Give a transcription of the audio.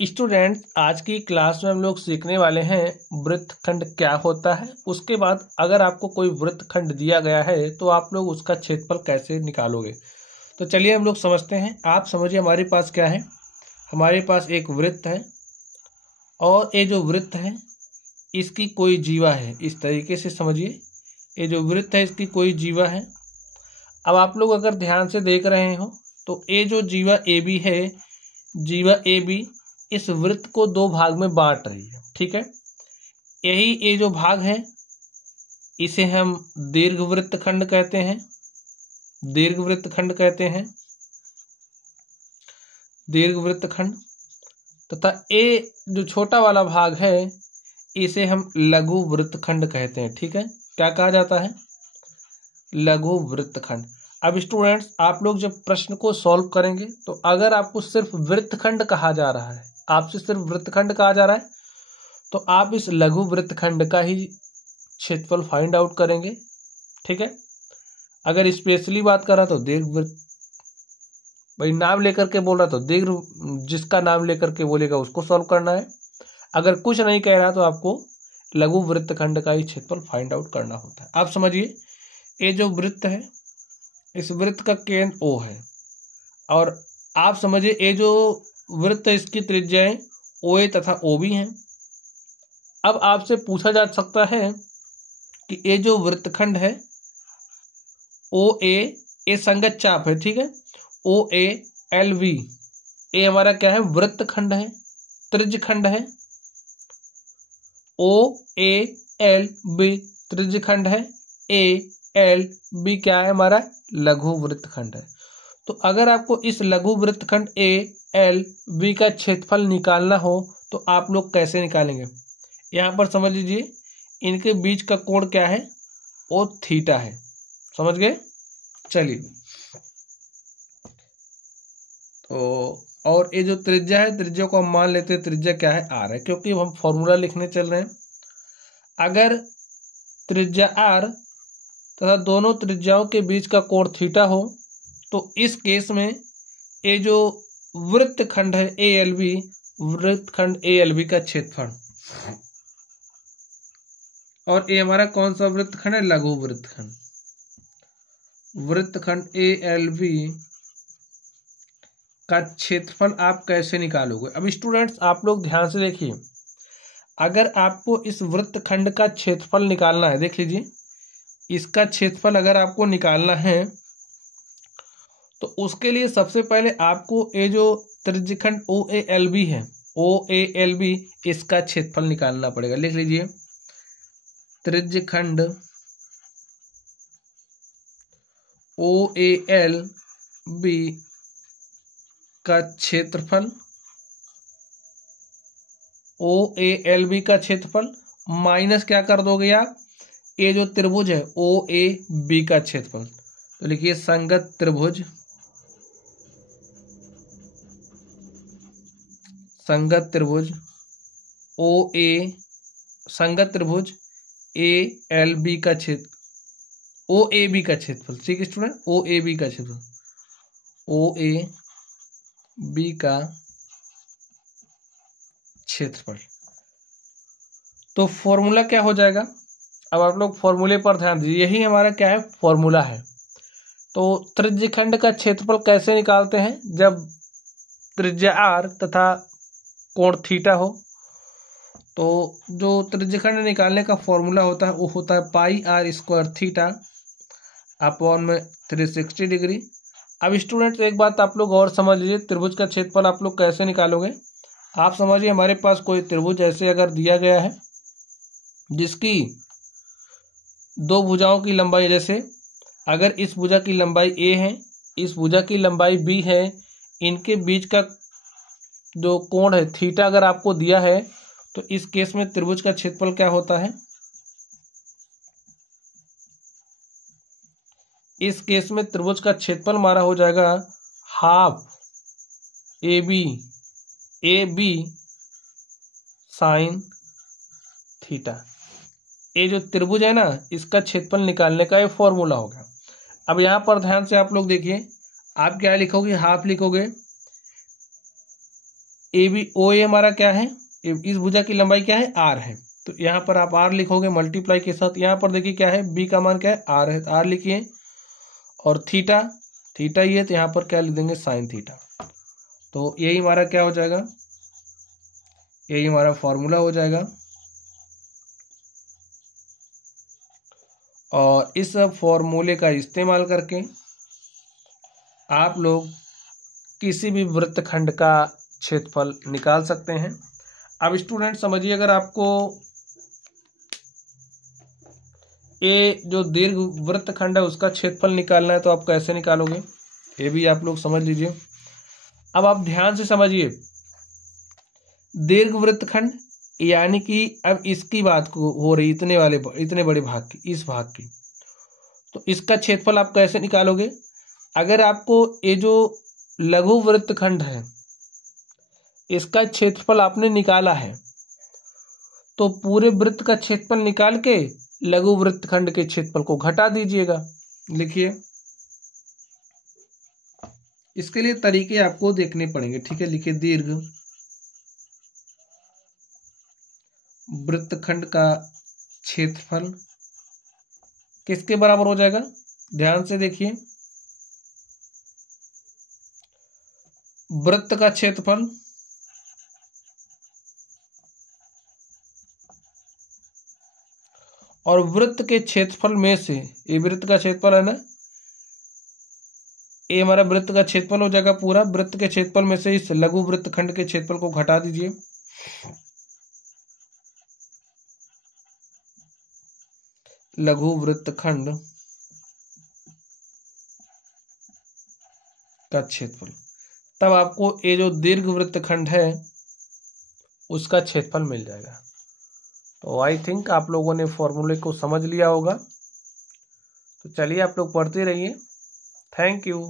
Student, आज की class में हम लोग सीखने वाले हैं वृत्तखंड क्या होता है। उसके बाद अगर आपको कोई वृत्तखंड दिया गया है तो आप लोग उसका क्षेत्रफल कैसे निकालोगे। तो चलिए हम लोग समझते हैं। आप समझिए हमारे पास क्या है। हमारे पास एक वृत्त है और ये जो वृत्त है इसकी कोई जीवा है। इस तरीके से समझिए, ये जो वृत्त है इसकी कोई जीवा है। अब आप लोग अगर ध्यान से देख रहे हो तो ये जो जीवा ए बी है, जीवा ए बी इस वृत्त को दो भाग में बांट रही है। ठीक है, यही ये जो भाग है इसे हम दीर्घवृत्तखंड कहते हैं। दीर्घवृत्तखंड कहते हैं, दीर्घवृत्तखंड। तथा ये जो छोटा वाला भाग है इसे हम लघु वृत्तखंड कहते हैं। ठीक है, क्या कहा जाता है? लघु वृत्तखंड। अब स्टूडेंट्स, आप लोग जब प्रश्न को सॉल्व करेंगे तो अगर आपको सिर्फ वृत्तखंड कहा जा रहा है, आपसे सिर्फ वृत्तखंड कहा जा रहा है, तो आप इस लघु वृत्तखंड का ही क्षेत्रफल फाइंड आउट करेंगे। ठीक है, अगर स्पेशली बात कर रहा तो दीर्घवृत्त, भाई नाम लेकर के बोल रहा तो दीर्घ, जिसका नाम लेकर के बोलेगा उसको सॉल्व करना है। अगर कुछ नहीं कह रहा तो आपको लघु वृत्तखंड का ही क्षेत्रफल फाइंड आउट करना होता है। आप समझिए, ये जो वृत्त है इस वृत्त का केंद्र O है और आप समझिए ये जो वृत्त है इसकी त्रिज्याएं OA तथा OB हैं। अब आपसे पूछा जा सकता है कि ये जो वृत्तखंड है OA, ये संगत चाप है। ठीक है, OALV ये हमारा क्या है? वृत्तखंड है, त्रिज्यखंड है। OALB त्रिज्यखंड है, ALB क्या है? हमारा लघु वृत्तखंड है। तो अगर आपको इस लघु वृत्तखंड ALB का क्षेत्रफल निकालना हो तो आप लोग कैसे निकालेंगे? यहाँ पर समझ लीजिए, इनके बीच का कोण क्या है? वो थीटा है। समझ गए? चलिए, तो और ये जो त्रिज्या है, त्रिज्या को हम मान लेते हैं त्रिज्या क्या है? R है, क्योंकि हम फॉर्मूला लिखने चल रहे हैं। अगर त्रिज्या R तथा दोनों त्रिज्याओं के बीच का कोण थीटा हो तो इस केस में ये जो वृत्तखंड है ALB, वृत्तखंड ALB का क्षेत्रफल, और ये हमारा कौन सा वृत्तखंड है? लघु वृत्तखंड। वृत्तखंड ALB का क्षेत्रफल आप कैसे निकालोगे? अब स्टूडेंट्स, आप लोग ध्यान से देखिए, अगर आपको इस वृत्तखंड का क्षेत्रफल निकालना है, देख लीजिए, इसका क्षेत्रफल अगर आपको निकालना है तो उसके लिए सबसे पहले आपको ये जो त्रिज्यखंड OALB है, OALB इसका क्षेत्रफल निकालना पड़ेगा। लिख लीजिए, त्रिज्यखंड OALB का क्षेत्रफल, OALB का क्षेत्रफल माइनस क्या कर दोगे आप? ये जो त्रिभुज है OAB का क्षेत्रफल। तो लिखिए संगत त्रिभुज, संगत त्रिभुज OA, संगत त्रिभुज ALB का क्षेत्र, OAB का क्षेत्रफल। ठीक है स्टूडेंट, OAB का क्षेत्रफल, OAB का क्षेत्रफल। तो फॉर्मूला क्या हो जाएगा? अब आप लोग फॉर्मूले पर ध्यान दीजिए, यही हमारा क्या है? फॉर्मूला है। तो त्रिज्यखंड का क्षेत्रफल कैसे निकालते हैं? जब त्रिज्या R तथा कोण थीटा हो, तो जो त्रिज्यखंड निकालने का फॉर्मूला होता है वो होता है πr² थीटा अपॉन में 360 डिग्री। अब स्टूडेंट एक बात आप लोग और समझ लीजिए, त्रिभुज का क्षेत्रफल आप लोग कैसे निकालोगे? आप समझिए, हमारे पास कोई त्रिभुज ऐसे अगर दिया गया है जिसकी दो भुजाओं की लंबाई, जैसे अगर इस भुजा की लंबाई A है, इस भुजा की लंबाई B है, इनके बीच का जो कोण है थीटा अगर आपको दिया है तो इस केस में त्रिभुज का क्षेत्रफल क्या होता है? इस केस में त्रिभुज का क्षेत्रफल हमारा हो जाएगा हाफ AB साइन थीटा। ये जो त्रिभुज है ना, इसका क्षेत्रफल निकालने का ये फॉर्मूला होगा। अब यहाँ पर ध्यान से आप लोग देखिए, आप क्या लिखोगे? हाफ लिखोगे, ए बी ओ ए हमारा क्या है, इस भुजा की लंबाई क्या है, आर है। तो यहाँ पर आप आर लिखोगे मल्टीप्लाई के साथ। यहाँ पर देखिए क्या है, बी का मान क्या है, आर है, आर लिखिए। और थीटा, थीटा ये, तो यहाँ पर क्या लिख देंगे, साइन थीटा। तो यही हमारा क्या हो जाएगा, यही हमारा फॉर्मूला हो जाएगा। और इस फॉर्मूले का इस्तेमाल करके आप लोग किसी भी वृत्तखंड का क्षेत्रफल निकाल सकते हैं। अब स्टूडेंट समझिए, अगर आपको ये जो दीर्घ वृत्तखंड है उसका क्षेत्रफल निकालना है तो आप कैसे निकालोगे, ये भी आप लोग समझ लीजिए। अब आप ध्यान से समझिए, दीर्घ वृत्तखंड यानी कि अब इसकी बात को हो रही, इतने बड़े भाग की, इस भाग की, तो इसका क्षेत्रफल आप कैसे निकालोगे। अगर आपको ये जो लघु वृत्तखंड है इसका क्षेत्रफल आपने निकाला है, तो पूरे वृत्त का क्षेत्रफल निकाल के लघु वृत्तखंड के क्षेत्रफल को घटा दीजिएगा। लिखिए, इसके लिए तरीके आपको देखने पड़ेंगे, ठीक है। लिखिए, दीर्घ वृत्तखंड का क्षेत्रफल किसके बराबर हो जाएगा, ध्यान से देखिए, वृत्त का क्षेत्रफल और वृत्त के क्षेत्रफल में से, ये वृत्त का क्षेत्रफल है ना, ये हमारा वृत्त का क्षेत्रफल हो जाएगा पूरा। वृत्त के क्षेत्रफल में से इस लघु वृत्तखंड के क्षेत्रफल को घटा दीजिए। लघु वृत्तखंड का क्षेत्रफल, तब आपको ये जो दीर्घ वृत्तखंड है उसका क्षेत्रफल मिल जाएगा। तो आई थिंक आप लोगों ने फॉर्मूले को समझ लिया होगा। तो चलिए आप लोग पढ़ते रहिए। Thank you.